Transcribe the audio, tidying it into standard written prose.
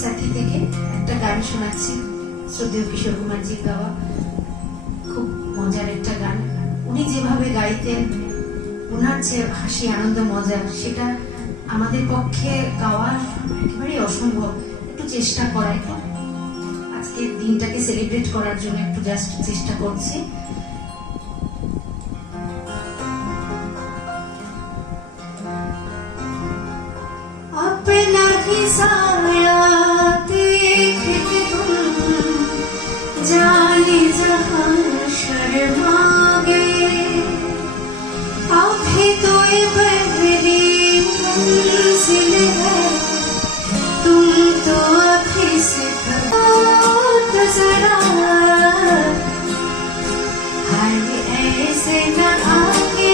সাথী থেকে একটা গান শোনাচ্ছি, শ্রদ্ধেয় কিশোর কুমারজির গাওয়া, খুব মজার একটা গান। উনি যেভাবে গাইতেন, ওনার যে হাসি আনন্দ মজা, সেটা আমাদের পক্ষে গাওয়া একেবারেই অসম্ভব। একটু চেষ্টা করা, একটু আজকের দিনটাকে সেলিব্রেট করার জন্য একটু জাস্ট চেষ্টা করছি। अपना ही साया देख के तुम जा